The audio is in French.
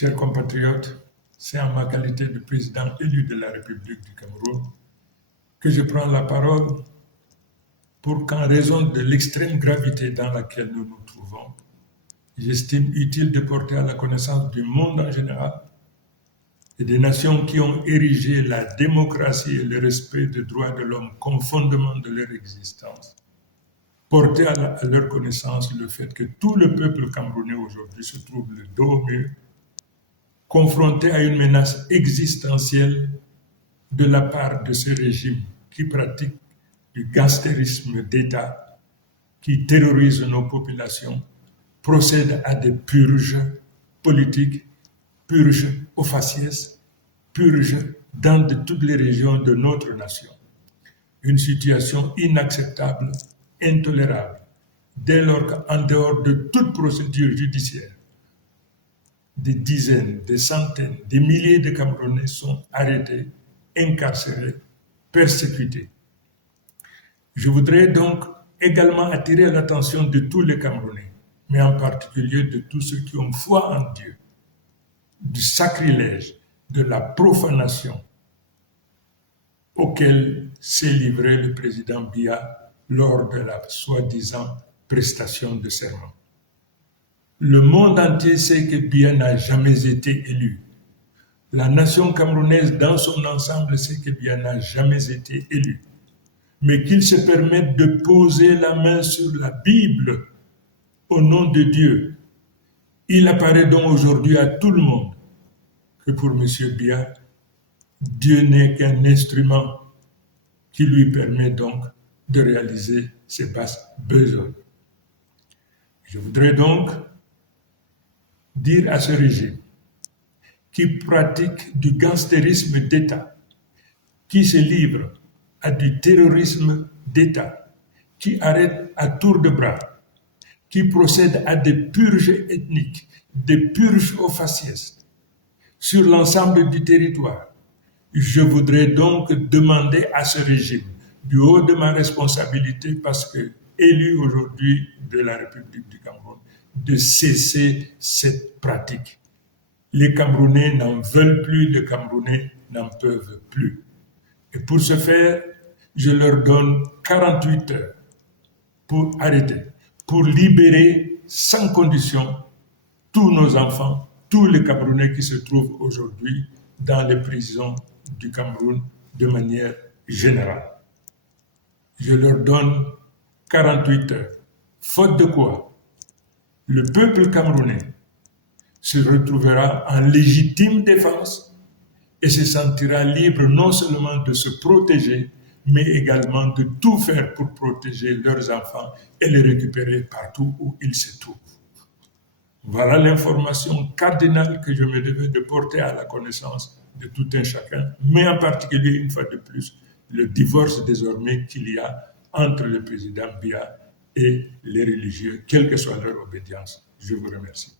Chers compatriotes, c'est en ma qualité de président élu de la République du Cameroun que je prends la parole pour qu'en raison de l'extrême gravité dans laquelle nous nous trouvons, j'estime utile de porter à la connaissance du monde en général et des nations qui ont érigé la démocratie et le respect des droits de l'homme comme fondement de leur existence, porter à leur connaissance le fait que tout le peuple camerounais aujourd'hui se trouve le dos au mur, confronté à une menace existentielle de la part de ce régime qui pratique du gangstérisme d'État, qui terrorise nos populations, procède à des purges politiques, purges au faciès, purges dans toutes les régions de notre nation. Une situation inacceptable, intolérable, dès lors qu'en dehors de toute procédure judiciaire, des dizaines, des centaines, des milliers de Camerounais sont arrêtés, incarcérés, persécutés. Je voudrais donc également attirer l'attention de tous les Camerounais, mais en particulier de tous ceux qui ont foi en Dieu, du sacrilège, de la profanation auquel s'est livré le président Biya lors de la soi-disant prestation de serment. Le monde entier sait que Biya n'a jamais été élu. La nation camerounaise dans son ensemble sait que Biya n'a jamais été élu. Mais qu'il se permette de poser la main sur la Bible au nom de Dieu. Il apparaît donc aujourd'hui à tout le monde que pour M. Biya, Dieu n'est qu'un instrument qui lui permet donc de réaliser ses basses besognes. Je voudrais donc dire à ce régime qui pratique du gangstérisme d'État, qui se livre à du terrorisme d'État, qui arrête à tour de bras, qui procède à des purges ethniques, des purges au faciès sur l'ensemble du territoire. Je voudrais donc demander à ce régime, du haut de ma responsabilité, parce que élu aujourd'hui de la République du Cameroun, de cesser cette pratique. Les Camerounais n'en veulent plus, les Camerounais n'en peuvent plus. Et pour ce faire, je leur donne 48 heures pour arrêter, pour libérer sans condition tous nos enfants, tous les Camerounais qui se trouvent aujourd'hui dans les prisons du Cameroun de manière générale. Je leur donne 48 heures. Faute de quoi, le peuple camerounais se retrouvera en légitime défense et se sentira libre non seulement de se protéger, mais également de tout faire pour protéger leurs enfants et les récupérer partout où ils se trouvent. Voilà l'information cardinale que je me devais de porter à la connaissance de tout un chacun, mais en particulier, une fois de plus, le divorce désormais qu'il y a entre le président Biya et les religieux, quelle que soit leur obédience. Je vous remercie.